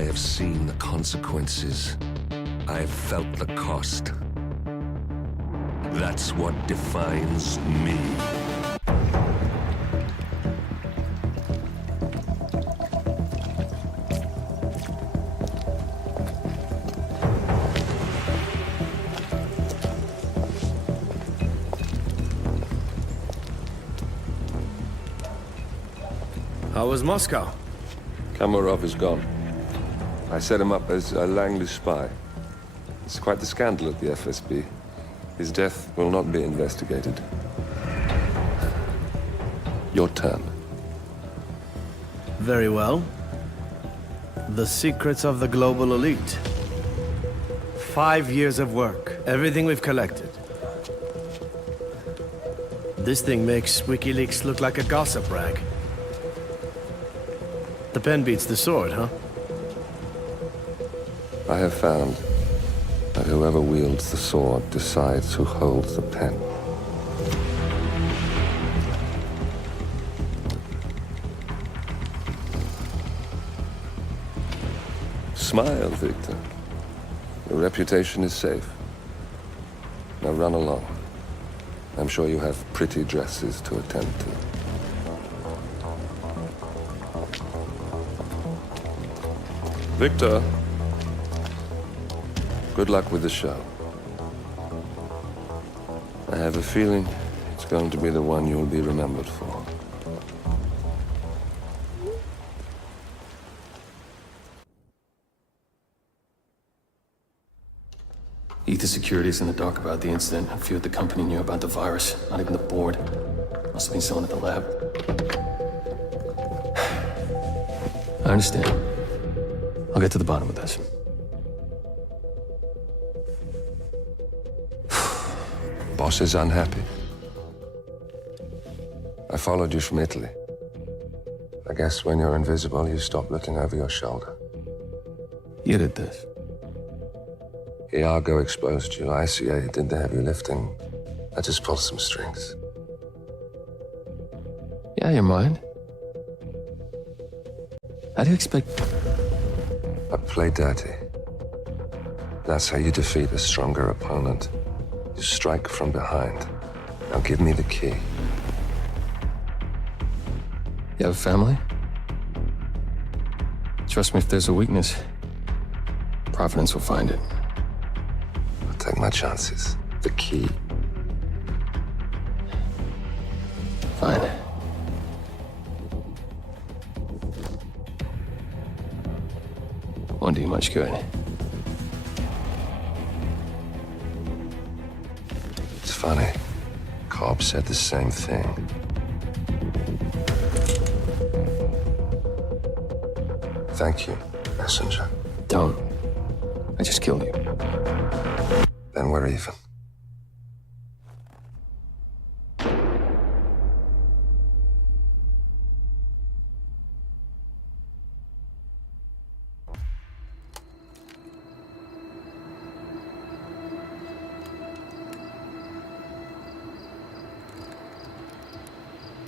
I have seen the consequences. I have felt the cost. That's what defines me. How was Moscow? Kamarov is gone. I set him up as a Langley spy. It's quite the scandal at the FSB. His death will not be investigated. Your turn. Very well. The secrets of the global elite. 5 years of work, everything we've collected. This thing makes WikiLeaks look like a gossip rag. The pen beats the sword, huh? I have found that whoever wields the sword decides who holds the pen. Smile, Victor. Your reputation is safe. Now run along. I'm sure you have pretty dresses to attend to. Victor, good luck with the show. I have a feeling it's going to be the one you'll be remembered for. Ether Security's in the dark about the incident. A few at the company knew about the virus. Not even the board. Must have been someone at the lab. I understand. I'll get to the bottom of this. Boss is unhappy. I followed you from Italy. I guess when you're invisible, you stop looking over your shoulder. You did this. Iago exposed you. ICA did the heavy lifting. I just pulled some strings. Yeah, your mind. How do you expect... I play dirty. That's how you defeat a stronger opponent. You strike from behind. Now give me the key. You have a family? Trust me, if there's a weakness, Providence will find it. I'll take my chances. The key. Fine. Won't do you much good. It's funny. Cobb said the same thing. Thank you, messenger. Don't. I just killed you. Then we're even.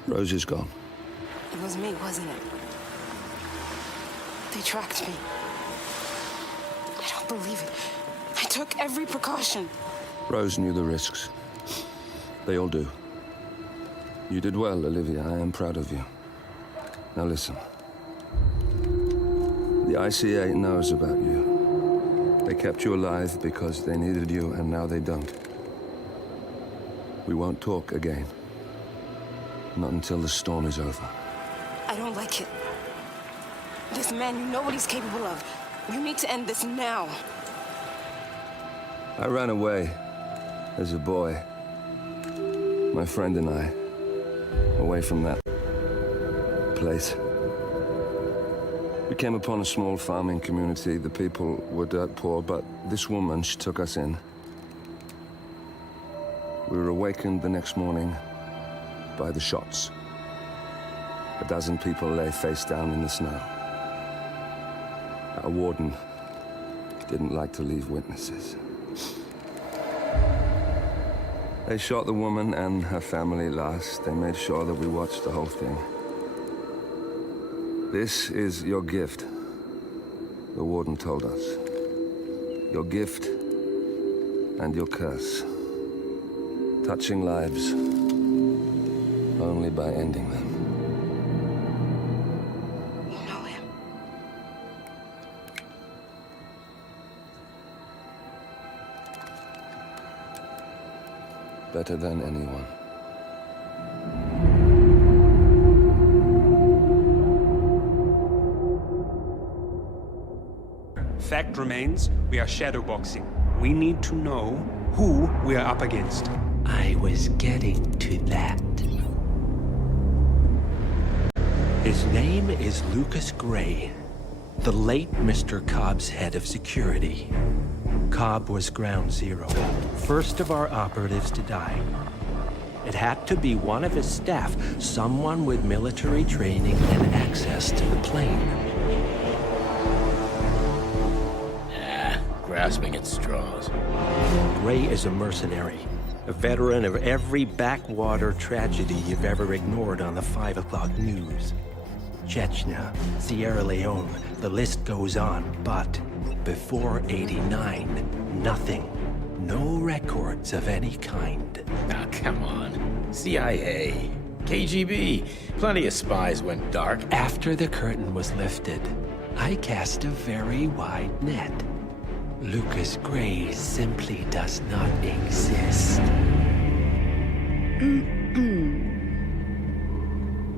Rose is gone. It was me, wasn't it? They tracked me. I don't believe it. I took every precaution. Rose knew the risks. They all do. You did well, Olivia. I am proud of you. Now listen. The ICA knows about you. They kept you alive because they needed you, and now they don't. We won't talk again. Not until the storm is over. I don't like it. This man, you know what he's capable of. You need to end this now. I ran away as a boy. My friend and I. Away from that place. We came upon a small farming community. The people were dirt poor, but this woman, she took us in. We were awakened the next morning by the shots. A dozen people lay face down in the snow. Our warden didn't like to leave witnesses. They shot the woman and her family last. They made sure that we watched the whole thing. This is your gift. The warden told us. Your gift and your curse. Touching lives only by ending them. You know him. Better than anyone. Fact remains, we are shadowboxing. We need to know who we are up against. I was getting to that. His name is Lucas Gray, the late Mr. Cobb's head of security. Cobb was ground zero, first of our operatives to die. It had to be one of his staff, someone with military training and access to the plane. Grasping at straws. Gray is a mercenary, a veteran of every backwater tragedy you've ever ignored on the 5 o'clock news. Chechnya, Sierra Leone, the list goes on, but before '89, nothing. No records of any kind. Ah, come on. CIA, KGB, plenty of spies went dark. After the curtain was lifted, I cast a very wide net. Lucas Gray simply does not exist.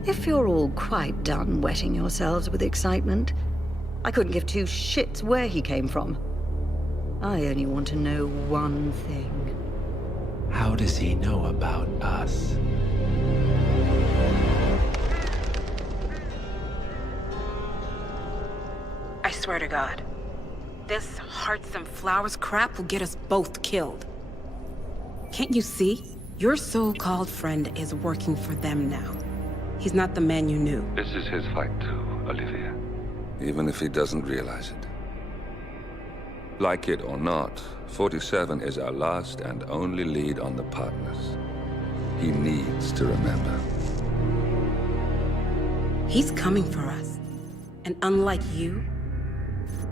If you're all quite done wetting yourselves with excitement, I couldn't give two shits where he came from. I only want to know one thing. How does he know about us? I swear to God, this hearts and flowers crap will get us both killed. Can't you see? Your so-called friend is working for them now. He's not the man you knew. This is his fight too, Olivia. Even if he doesn't realize it. Like it or not, 47 is our last and only lead on the partners. He needs to remember. He's coming for us. And unlike you,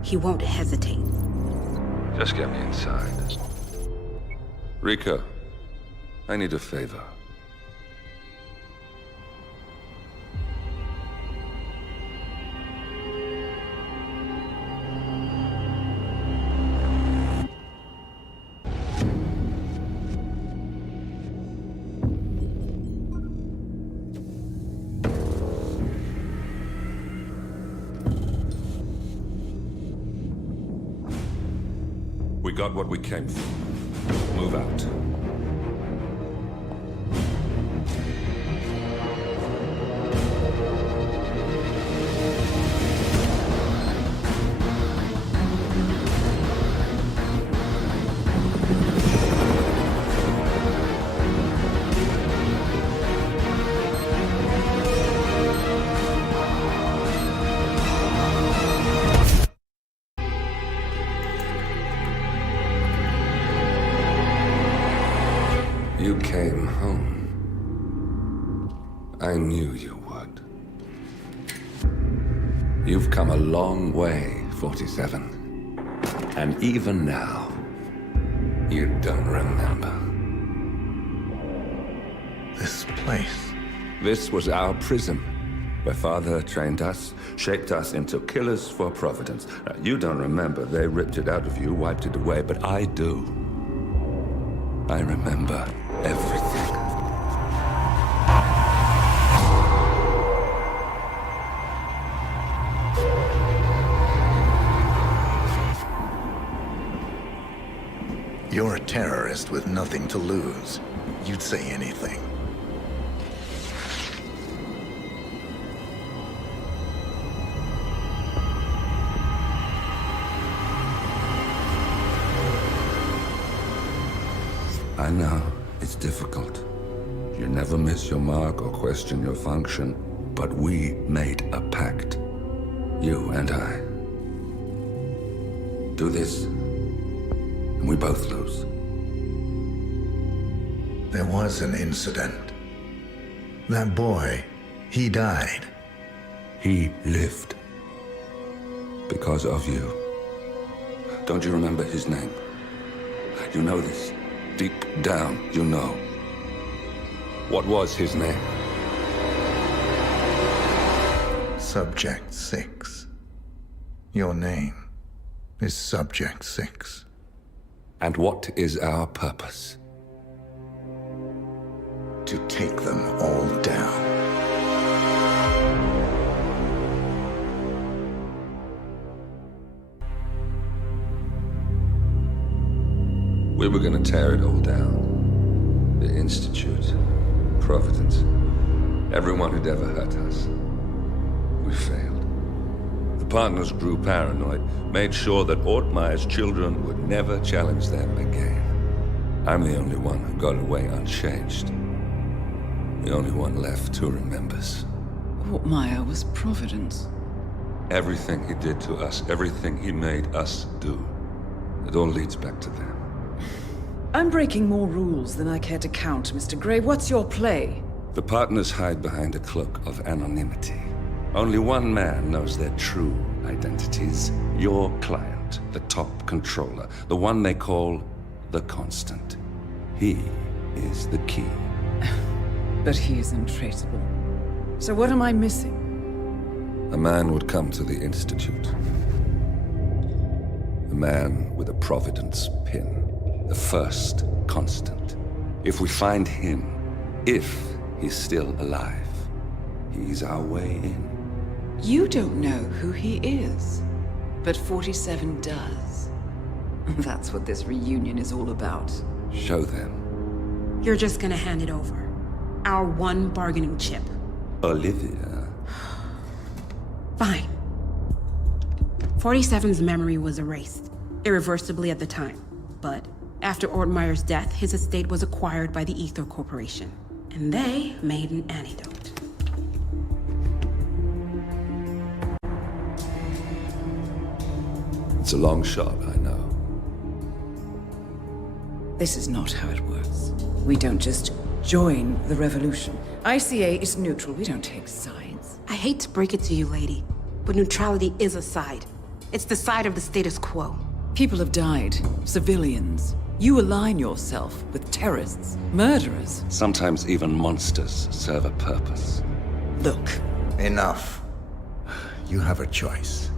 he won't hesitate. Just get me inside. Rico, I need a favor. We got what we came for. Move out. You came home. I knew you would. You've come a long way, 47. And even now, you don't remember. This place. This was our prison, where Father trained us, shaped us into killers for Providence. Now, you don't remember. They ripped it out of you, wiped it away, but I do. I remember everything. You're a terrorist with nothing to lose. You'd say anything. I know, it's difficult. You never miss your mark or question your function, but we made a pact. You and I. Do this, and we both lose. There was an incident. That boy, he died. He lived. Because of you. Don't you remember his name? You know this. Deep down, you know. What was his name? Subject 6. Your name is Subject 6. And what is our purpose? To take them all down. We were gonna tear it all down. The Institute, Providence, everyone who'd ever hurt us. We failed. The partners grew paranoid, made sure that Ortmeyer's children would never challenge them again. I'm the only one who got away unchanged. The only one left who remembers. Ortmeyer was Providence. Everything he did to us, everything he made us do, it all leads back to them. I'm breaking more rules than I care to count, Mr. Grey. What's your play? The partners hide behind a cloak of anonymity. Only one man knows their true identities. Your client, the top controller, the one they call the Constant. He is the key. But he is untraceable. So what am I missing? A man would come to the Institute. A man with a Providence pin. The first Constant. If we find him, if he's still alive, he's our way in. You don't know who he is, but 47 does. That's what this reunion is all about. Show them. You're just gonna hand it over. Our one bargaining chip. Olivia. Fine. 47's memory was erased, irreversibly at the time. But after Ortmeyer's death, his estate was acquired by the Ether Corporation. And they made an antidote. It's a long shot, I know. This is not how it works. We don't just join the revolution. ICA is neutral. We don't take sides. I hate to break it to you, lady, but neutrality is a side. It's the side of the status quo. People have died. Civilians. You align yourself with terrorists, murderers. Sometimes even monsters serve a purpose. Look. Enough. You have a choice.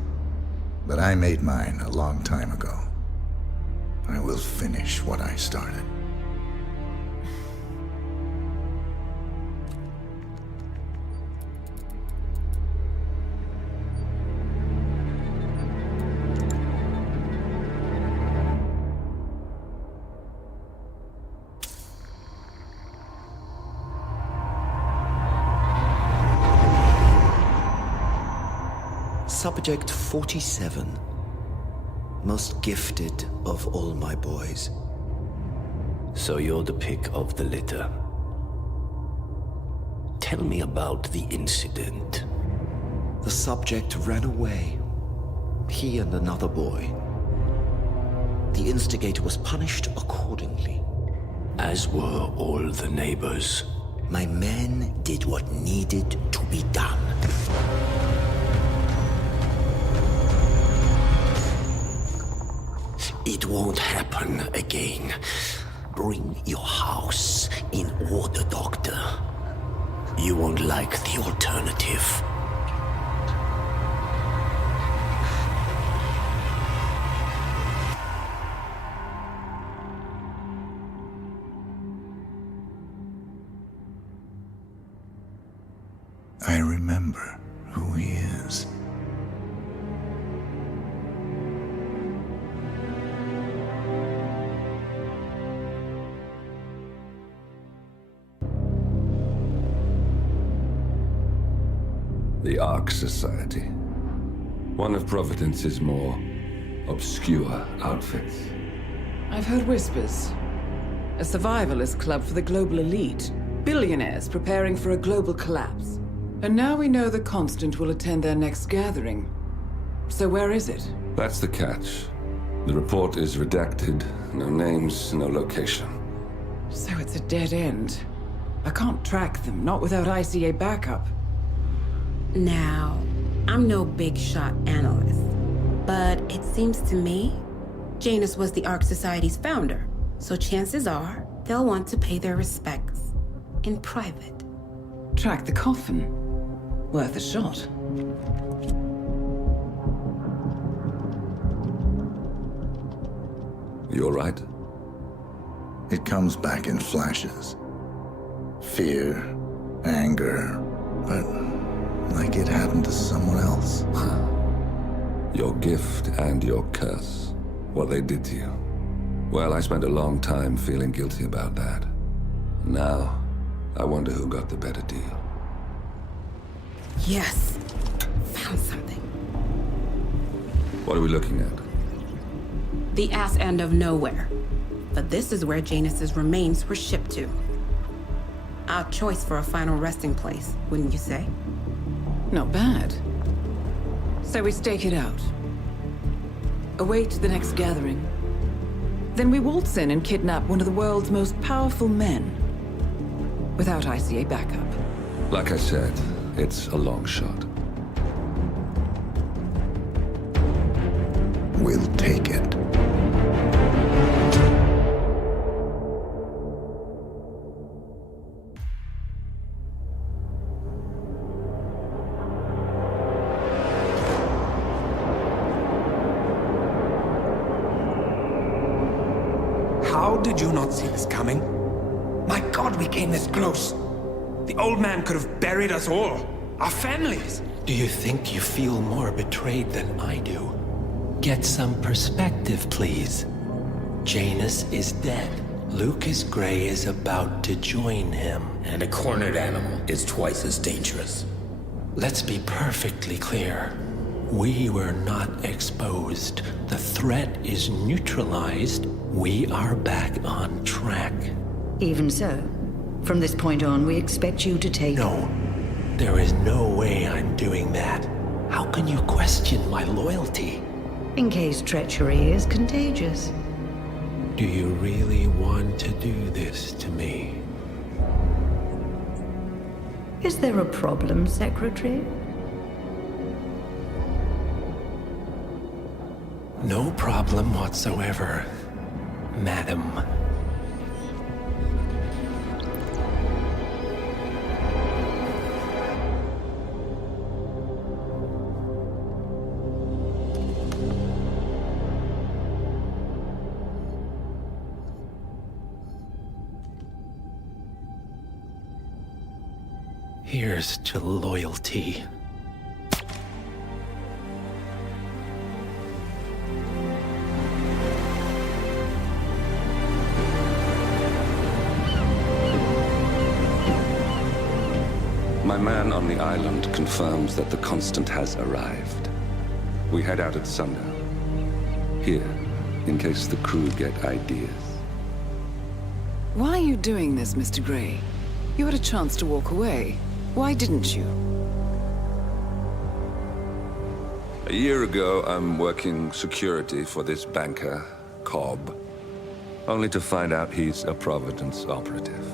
But I made mine a long time ago. I will finish what I started. Subject 47. Most gifted of all my boys. So you're the pick of the litter. Tell me about the incident. The subject ran away. He and another boy. The instigator was punished accordingly. As were all the neighbors. My men did what needed to be done. It won't happen again. Bring your house in order, Doctor. You won't like the alternative. I remember who he is. The Ark Society. One of Providence's more obscure outfits. I've heard whispers. A survivalist club for the global elite. Billionaires preparing for a global collapse. And now we know the Constant will attend their next gathering. So where is it? That's the catch. The report is redacted. No names, no location. So it's a dead end. I can't track them, not without ICA backup. Now, I'm no big shot analyst, But it seems to me, Janus was the Ark Society's founder, so chances are they'll want to pay their respects in private. Track the coffin. Worth a shot. You all right? It comes back in flashes. Fear, anger, but like it happened to someone else. Your gift and your curse. What they did to you. Well, I spent a long time feeling guilty about that. Now, I wonder who got the better deal. Yes, found something. What are we looking at? The ass end of nowhere. But this is where Janus's remains were shipped to. Odd choice for a final resting place, wouldn't you say? Not bad. So we stake it out. Await the next gathering. Then we waltz in and kidnap one of the world's most powerful men. Without ICA backup. Like I said, it's a long shot. We'll take it. How did you not see this coming? My God, we came this close. The old man could have buried us all. Our families. Do you think you feel more betrayed than I do? Get some perspective, please. Janus is dead. Lucas Gray is about to join him. And a cornered animal is twice as dangerous. Let's be perfectly clear. We were not exposed. The threat is neutralized. We are back on track. Even so, from this point on, we expect you to take... No, there is no way I'm doing that. How can you question my loyalty? In case treachery is contagious. Do you really want to do this to me? Is there a problem, Secretary? No problem whatsoever, Madam. Here's to loyalty. My man on the island confirms that the Constant has arrived. We head out at sundown. Here, in case the crew get ideas. Why are you doing this, Mr. Gray? You had a chance to walk away. Why didn't you? A year ago, I'm working security for this banker, Cobb, only to find out he's a Providence operative.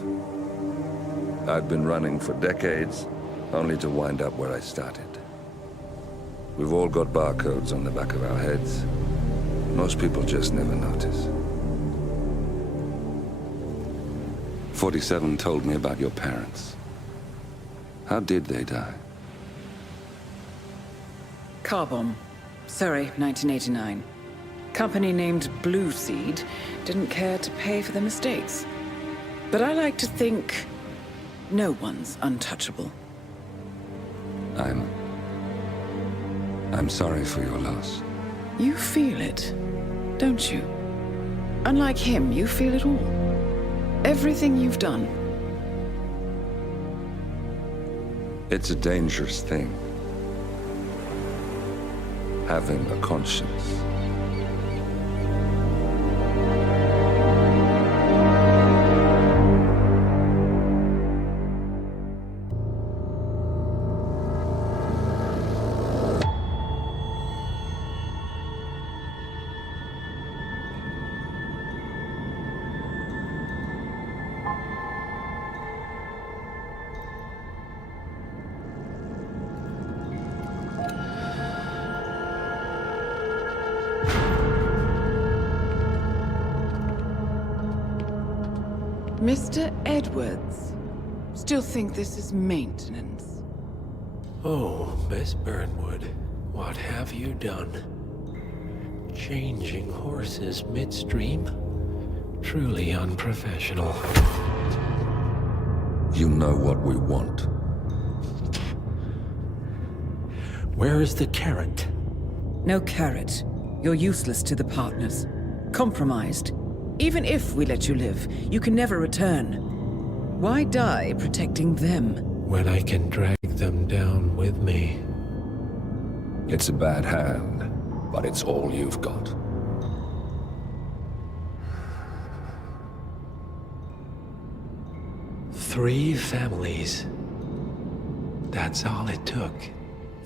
I'd been running for decades, only to wind up where I started. We've all got barcodes on the back of our heads. Most people just never notice. 47 told me about your parents. How did they die? Car bomb. Surrey, 1989. Company named Blue Seed didn't care to pay for their mistakes. But I like to think no one's untouchable. I'm sorry for your loss. You feel it, don't you? Unlike him, you feel it all. Everything you've done. It's a dangerous thing. Having a conscience. Mr. Edwards. Still think this is maintenance? Oh, Miss Burnwood, what have you done? Changing horses midstream? Truly unprofessional. You know what we want. Where is the carrot? No carrot. You're useless to the partners. Compromised. Even if we let you live, you can never return. Why die protecting them? When I can drag them down with me. It's a bad hand, but it's all you've got. Three families. That's all it took.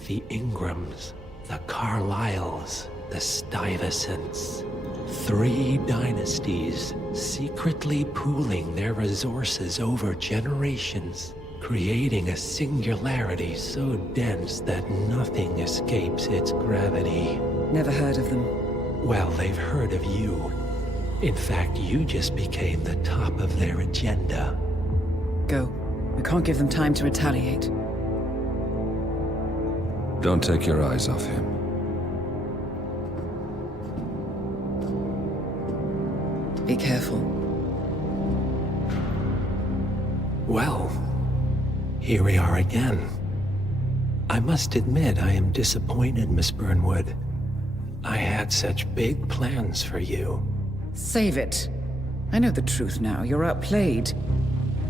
The Ingrams, the Carlyles, the Stuyvesants. 3 dynasties, secretly pooling their resources over generations, creating a singularity so dense that nothing escapes its gravity. Never heard of them. Well, they've heard of you. In fact, you just became the top of their agenda. Go. We can't give them time to retaliate. Don't take your eyes off him. Be careful. Well, here we are again. I must admit I am disappointed, Miss Burnwood. I had such big plans for you. Save it. I know the truth now. You're outplayed.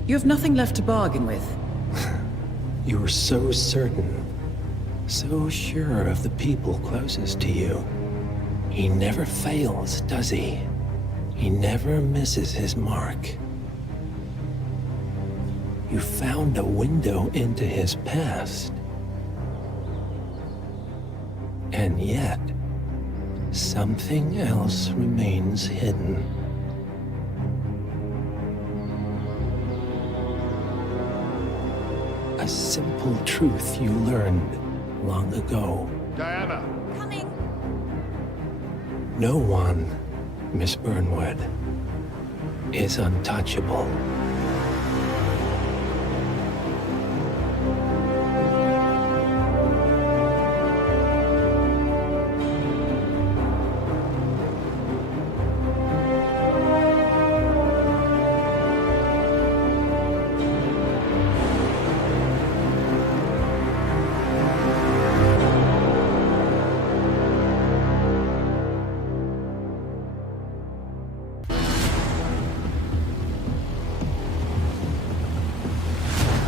You have nothing left to bargain with. You were so certain, so sure of the people closest to you. He never fails, does he? He never misses his mark. You found a window into his past. And yet, something else remains hidden. A simple truth you learned long ago. Diana! Coming! No one, Miss Burnwood, is untouchable.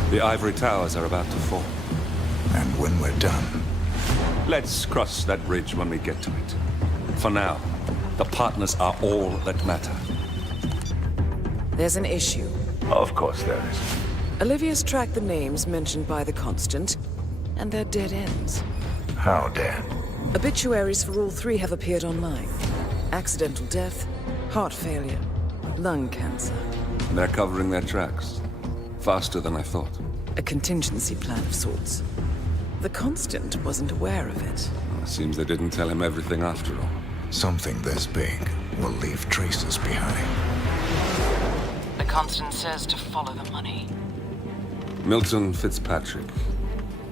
The ivory towers are about to fall. And when we're done, Let's cross that bridge when we get to it. For now, the partners are all that matter. There's an issue. Of course there is. Olivia's tracked the names mentioned by the Constant, and they're dead ends. how dead? Obituaries for all 3 have appeared online. Accidental death, heart failure, lung cancer. They're covering their tracks. Faster than I thought. A contingency plan of sorts. The Constant wasn't aware of it. Seems they didn't tell him everything after all. Something this big will leave traces behind. The Constant says to follow the money. Milton Fitzpatrick.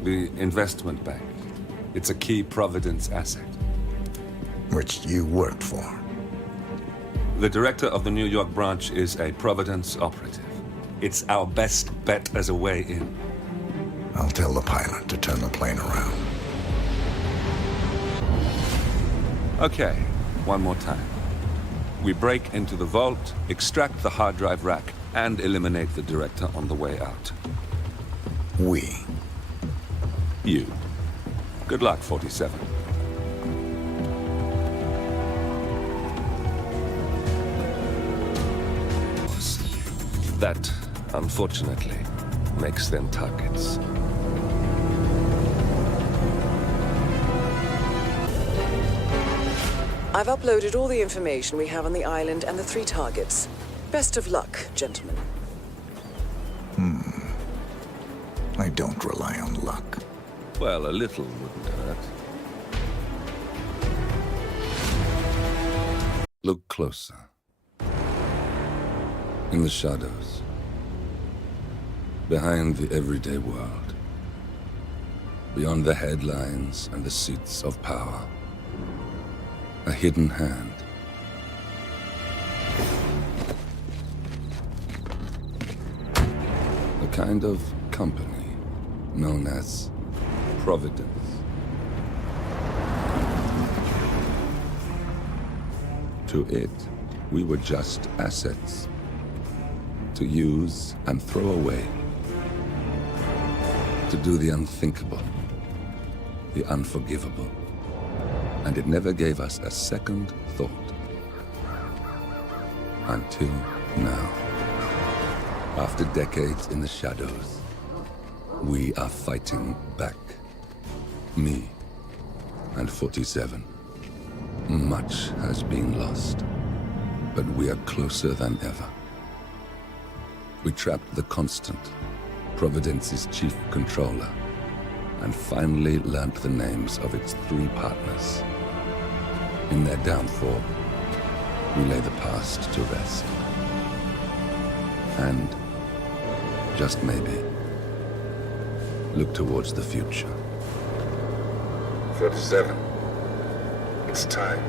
The investment bank. It's a key Providence asset. Which you worked for. The director of the New York branch is a Providence operative. It's our best bet as a way in. I'll tell the pilot to turn the plane around. Okay, one more time. We break into the vault, extract the hard drive rack, and eliminate the director on the way out. We. You. Good luck, 47. That, unfortunately, makes them targets. I've uploaded all the information we have on the island and the 3 targets. Best of luck, gentlemen. I don't rely on luck. Well, a little wouldn't hurt. Look closer. In the shadows. Behind the everyday world. Beyond the headlines and the seats of power. A hidden hand. A kind of company known as Providence. To it, we were just assets. To use and throw away. To do the unthinkable. The unforgivable. And it never gave us a second thought. Until now. After decades in the shadows, we are fighting back. Me and 47. Much has been lost, but we are closer than ever. We trapped the Constant, Providence's chief controller, and finally learnt the names of its 3 partners. In their downfall, we lay the past to rest. And, just maybe, look towards the future. 47. It's time.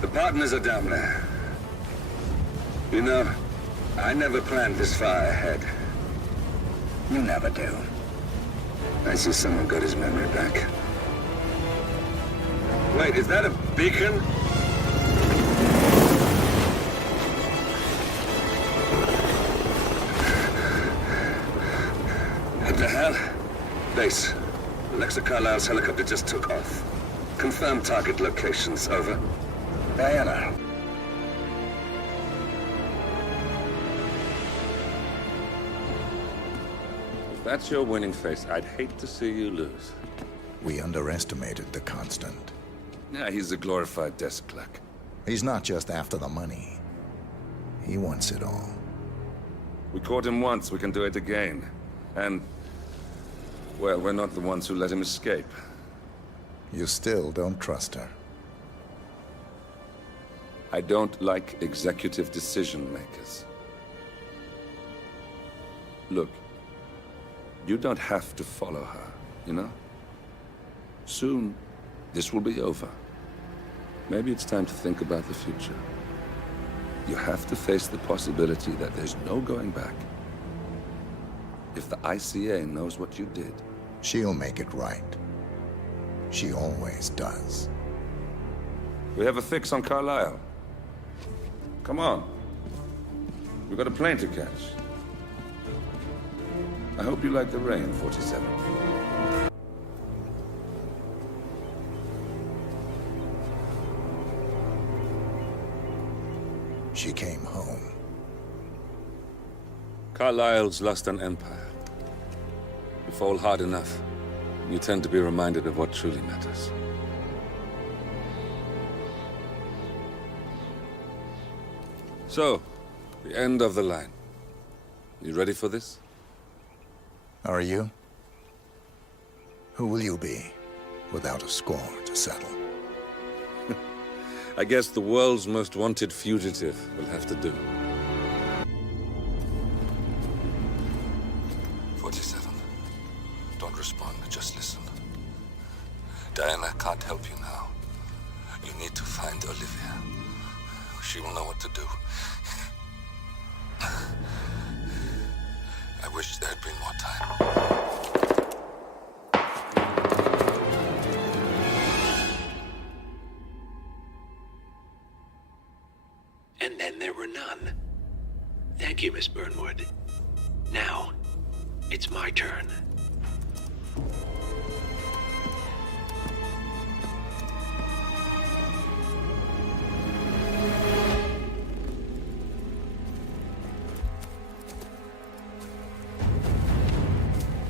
The partners are down there. You know, I never planned this far ahead. You never do. I see someone got his memory back. Wait, is that a beacon? What the hell? Base. Alexa Carlisle's helicopter just took off. Confirm target locations, over. Diana. If that's your winning face, I'd hate to see you lose. We underestimated the Constant. Yeah, he's a glorified desk clerk. He's not just after the money. He wants it all. We caught him once, we can do it again. And, well, we're not the ones who let him escape. You still don't trust her. I don't like executive decision makers. Look, you don't have to follow her, you know? Soon, this will be over. Maybe it's time to think about the future. You have to face the possibility that there's no going back. If the ICA knows what you did... She'll make it right. She always does. We have a fix on Carlisle. Come on. We've got a plane to catch. I hope you like the rain, 47. She came home. Carlisle's lost an empire. You fall hard enough, you tend to be reminded of what truly matters. So, the end of the line. You ready for this? Are you? Who will you be, without a score to settle? I guess the world's most wanted fugitive will have to do. 47. Don't respond, just listen. Diana can't help you now. You need to find Olivia. She will know what to do. I wish there had been more time. And then there were none. Thank you, Miss Burnwood. Now, it's my turn.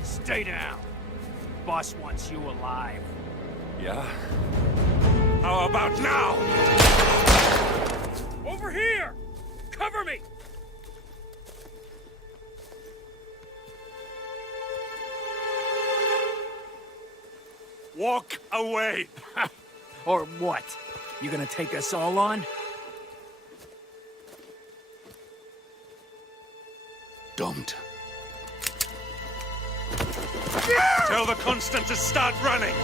Stay down. Boss wants you alive. Yeah? How about now? Over here! Cover me! Walk away! Or what? You gonna take us all on? Don't. Tell the Constant to start running!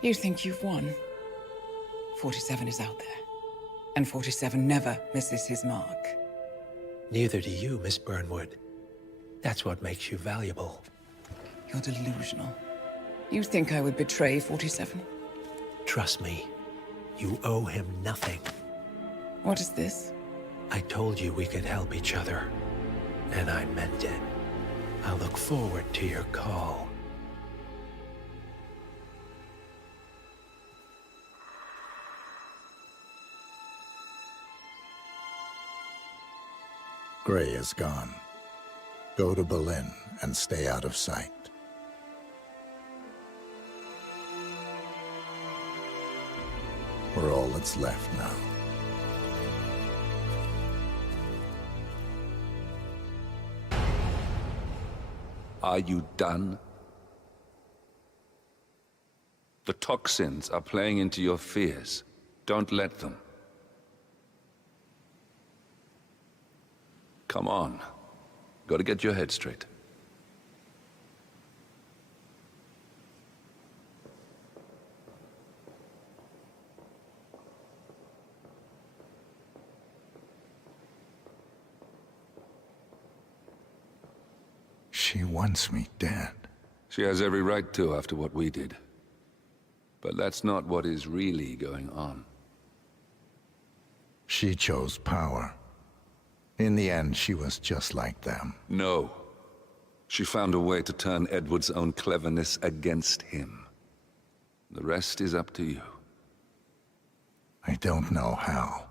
You think you've won? 47 is out there. And 47 never misses his mark. Neither do you, Miss Burnwood. That's what makes you valuable. You're delusional. You think I would betray 47? Trust me, you owe him nothing. What is this? I told you we could help each other, and I meant it. I look forward to your call. Gray is gone. Go to Berlin and stay out of sight. We're all that's left now. Are you done? The toxins are playing into your fears. Don't let them. Come on. Gotta get your head straight. She wants me dead. She has every right to after what we did. But that's not what is really going on. She chose power. In the end, she was just like them. No. She found a way to turn Edward's own cleverness against him. The rest is up to you. I don't know how.